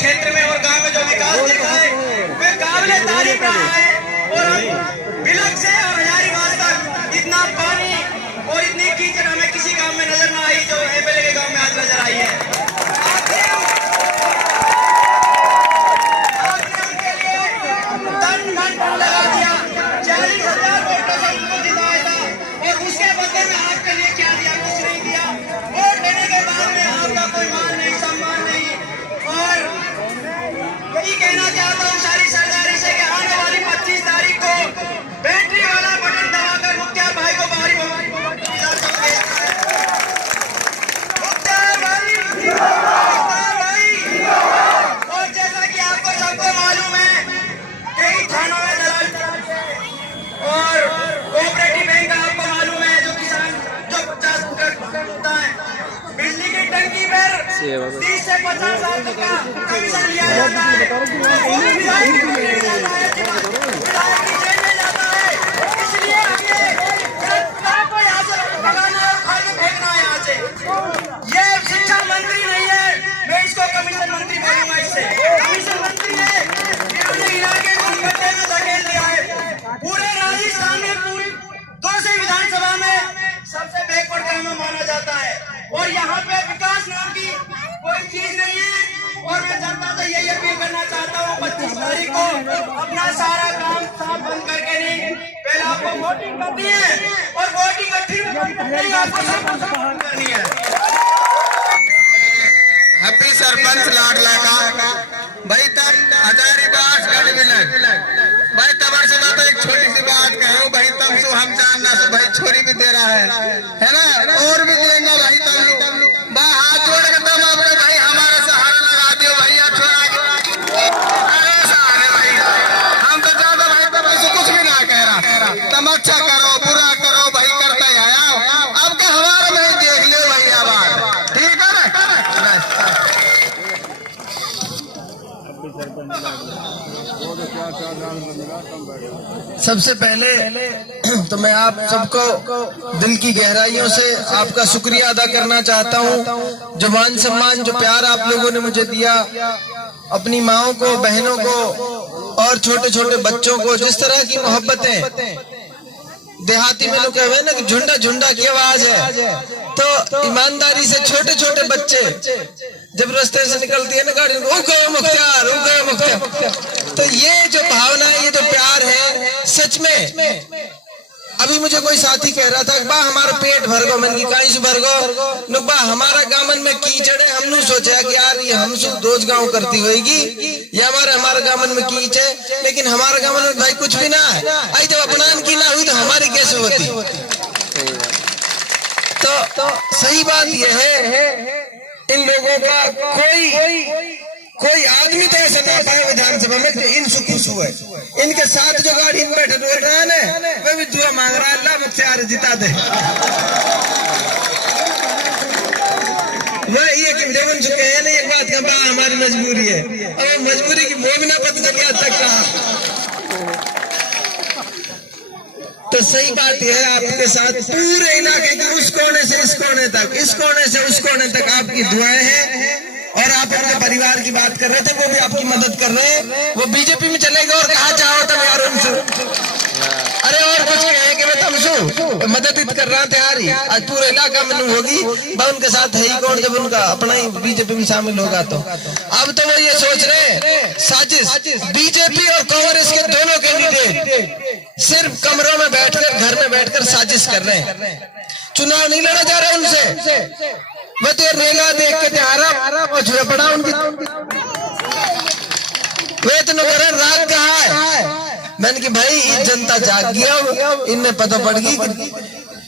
क्षेत्र में और गांव में जो विकास देखा है वे काबिले तारीफ रहा है। और हम बिलक से और हजारीबाग तक इतना पानी और इतनी कीचड़ हमें किसी गांव में नजर ना आई जो एमएलए के गांव में आज नजर आई है। लगा दिया 40,000 वोटों से उनको जिताया था और उसके बदले में आपके लिए क्या दिया? कुछ नहीं दिया। वोट देने के बाद में आपका कोई मान नहीं, सम्मान नहीं। और यही कहना चाहता हूँ सारी सरदारी से कि आने वाली 25 तारीख को बैटरी वाला बटन दबाकर मुख्तार भाई को बारी और जैसा कि आपको सबको मालूम है कई थानों में और कोऑपरेटिव बैंक आपको मालूम है जो किसान जो 50 होता है बिजली की टंकी पर 30 से 50 साल तक का कमीशन लिया जाता है। इसलिए हमें को यहाँ से भगाना है, उठा के फेंकना है यहाँ से। ये शिक्षा मंत्री नहीं है, मैं इसको कमीशन मंत्री बोलूंगा। इससे कमीशन मंत्री है इलाके को गड्ढे में धकेल दिया है। पूरे राजस्थान में पूरी 200 विधानसभा में सबसे बैकवर्ड गांव में माना जाता है और यहाँ पे विकास नाम की कोई चीज नहीं है। और मैं जनता से यही अपील करना चाहता हूँ 25 तारीख को अपना सारा काम साफ बंद करके नहीं, पहले आपको वोटिंग करनी है और वोटिंग फिर आपको सब करनी है। हैप्पी सरपंच लाडला का भाई तब हजारीबाग भाई तबर से तो एक छोटी सी बात कहो भाई तम सो हम जानना सो भाई छोरी भी दे रहा है ना और भी देंगे भाई तम भाई हाथ जोड़ के तम अपने भाई हमारा सहारा लगा दियो भैया छोड़ा अरे सहारे भाई हम तो ज्यादा भाई तब ऐसे कुछ भी ना कह रहा तम अच्छा करो बुरा करो भाई करता ही आया अब के हमारे में देख लो भैया बात ठीक है ना। सबसे पहले तो मैं आप सबको दिल की गहराइयों से आपका शुक्रिया अदा करना चाहता हूँ। जो मान सम्मान जो प्यार आप लोगों ने मुझे दिया, अपनी माओं को बहनों को और छोटे छोटे बच्चों को जिस तरह की मोहब्बतें, देहाती में लोग कहते हैं ना कि झुंडा झुंडा की आवाज है, तो ईमानदारी से छोटे छोटे बच्चे जब रास्ते से निकलती है ना गाड़ी में ओ गए मुख्तार, तो ये जो भावना है, ये जो प्यार है सच में। अभी मुझे कोई साथी कह रहा था बा हमारा पेट भर गो, मैंने कहीं से भर गो नुक बा हमारा गामन में कीचड़ है। हमने सोचा कि यार ये हम सब रोज गाँव करती होगी, ये हमारा गामन में कीच है, लेकिन हमारा गामन में भाई कुछ भी ना है। आई जब अपनान की ना हुई तो हमारी कैसे होती? तो सही बात यह है इन लोगों का कोई आदमी तो ऐसा ना पाए विधानसभा में तो इनसे खुश हुए। इनके साथ जो गाड़ी में बैठे वे भी दुआ मांग रहा है अल्लाह मुख्तार जिता दे। वह ये कि जब उन चुके हैं ना एक बात का हमारी मजबूरी है, अब मजबूरी की वो भी ना पता चलिए आज तक रहा। तो सही बात यह है आपके साथ पूरे इलाके के उस कोने से इस कोने तक, इस कोने से उस कोने तक आपकी दुआएं हैं। और आप अपने परिवार की बात कर रहे थे, वो भी आपकी मदद कर रहे हैं। वो बीजेपी में चले गए और कहा चाहो तब यार उनसे अरे और कुछ कहे कि मैं तुमसे मदद कर रहा था यार, आज पूरे इलाका में होगी उनके साथ है ही कौन जब उनका अपना ही बीजेपी में शामिल होगा। तो अब तो वो ये सोच रहे साजिश बीजेपी और कांग्रेस के दोनों कैंडिडेट सिर्फ कमरों में बैठकर घर में बैठकर साजिश कर रहे हैं, चुनाव नहीं लड़ा जा रहा उनसे। वो तो रेला देख के हारा और पड़ा उनकी वे तो नगर रात कहा है। मैंने कि भाई जनता जाग गया, इनने पता पड़ गई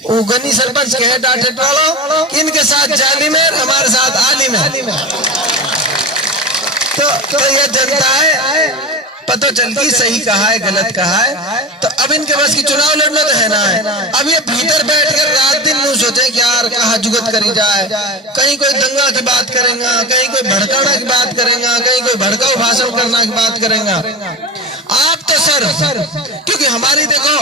वो गनी सरपंच कहे डांटे टोलो इनके साथ जालिम है हमारे साथ आलिम है। तो ये जनता है पता चल गई सही कहा है गलत कहा है। तो अब इनके बस की चुनाव लड़ना तो है ना है। अब ये भीतर बैठकर रात दिन मुंह सोचे कि यार कहाँ जुगत करी जाए, कहीं कोई दंगा की बात करेगा, कहीं कोई भड़काना की बात करेगा, कहीं कोई भड़काऊ भाषण करना की बात करेगा। आप तो सर क्योंकि हमारी देखो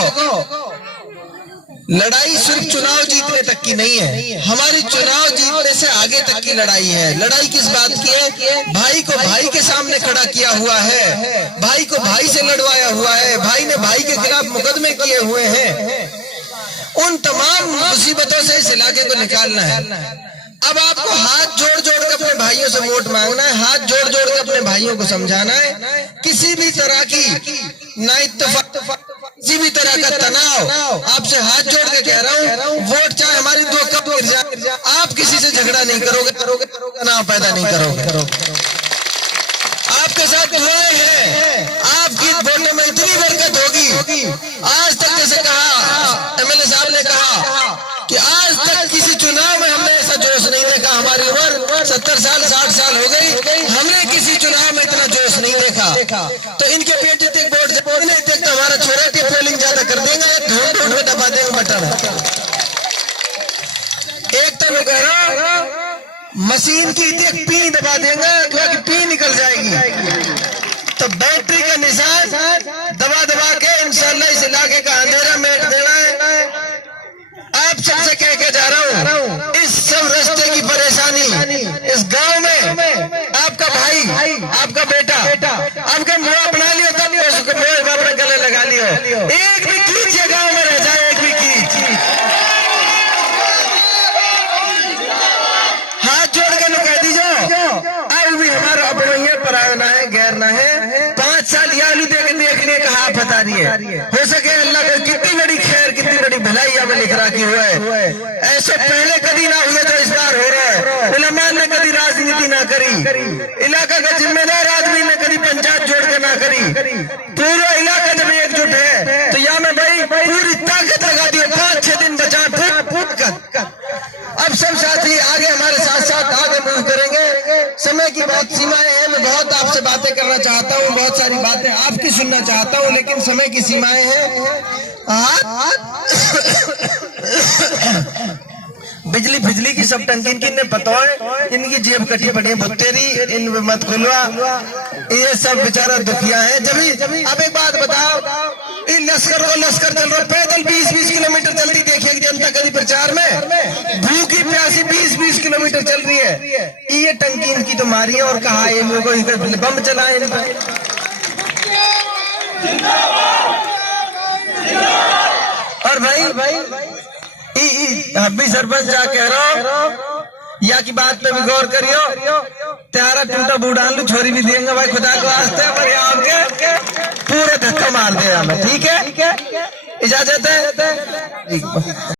लड़ाई सिर्फ चुनाव जीतने तक की नहीं है, हमारी चुनाव जीतने से आगे तक की लड़ाई है। लड़ाई किस बात की है? भाई को भाई के सामने खड़ा किया हुआ है, भाई को भाई से लड़वाया हुआ है, भाई ने भाई के खिलाफ मुकदमे किए हुए हैं। उन तमाम मुसीबतों से इस इलाके को निकालना है। अब आपको हाथ जोड़ जोड़ के अपने भाइयों से वोट मांगना है, हाथ जोड़ जोड़ के अपने भाइयों को समझाना है। किसी भी तरह की ना इत्तेफाक, किसी भी तरह का तनाव, आपसे हाथ जोड़ के कह रहा हूँ, वोट चाहे हमारी 2 कप गिर जाए, आप किसी से झगड़ा नहीं करोगे, तनाव पैदा नहीं करोगे। आपके साथ दुआएं हैं, आपकी वोटों में इतनी बरकत होगी। आज तक जैसे कहा एमएलए साहब ने कहा कि आज तक किसी चुनाव में हमने ऐसा जोश नहीं देखा। हमारी उम्र 70 साल 60 साल हो गई, हमने किसी चुनाव में इतना जोश नहीं देखा। तो इनके पेट जितने वोट नहीं देखते, हमारा छोरा की पोलिंग ज्यादा कर देंगे, ढूंढ ढूंढ में दबा देंगे बटन। एक तो मैं कह रहा हूं मशीन की एक पी दबा देंगे, क्योंकि पी निकल जाएगी। तो बैटरी का निशान दबा दबा के इंशाल्लाह इस इलाके का अंधेरा मेट देना है। आप सबसे कह के जा रहा हूँ, इस सब रास्ते की परेशानी इस गांव में आपका भाई, आपका बेटा, आपका मुआ बना लियो, तब उसको मुआ का अपने गले लगा लियो। एक भी कीजिए गांव में रह जाए, एक भी कीजिए, हाथ जोड़ के लोग कह दीजिए अब भी हमारा अपना पराया ना है, गैर ना है। 5 साल यालू देखने का हाथ बता रही है। हो सके अल्लाह को कितनी बड़ी खैर, कितनी बड़ी भलाई हमें लिख रखी हुआ है। ऐसे पहले कभी ना हुआ तो इस बार हो रहा है। उलमा ने कभी राजनीति ना करी, इलाका का जिम्मेदार आदमी ने कभी पंचायत जोड़ के ना करी। पूरा इलाका जब एकजुट है तो यहाँ में भाई पूरी ताकत लगा दी। 5-6 दिन बचा फूट कर। अब सब साथी आगे हमारे साथ साथ आगे मूव करेंगे। समय की बहुत सीमाएं हैं, मैं बहुत आपसे बातें करना चाहता हूँ, बहुत सारी बातें आपकी सुनना चाहता हूँ, लेकिन समय की सीमाएं हैं। बिजली की सब टंकी इनने पता है, इनकी जेब कटी पड़ी है भुत्तेरी, इन मत खुलवा, ये सब बेचारा दुखिया है। जब अब एक बात बताओ, इन लश्कर चल रहा पैदल 20-20 किलोमीटर चलती देखिए जनता कभी प्रचार में, भूखी प्यासी 20-20 किलोमीटर चल रही है। ये टंकी इनकी तो मारी है, और कहा इन लोगों को बम चलाए। और भाई हब्बी सरपंच जा कह रहा हूँ, या की बात पे भी गौर करियो, त्यारा टूटा बूढ़ान लू छोरी भी देंगे भाई, खुदा को वास्ते पर आपके पूरे धक्का मार दे हमें, ठीक है? इजाजत है।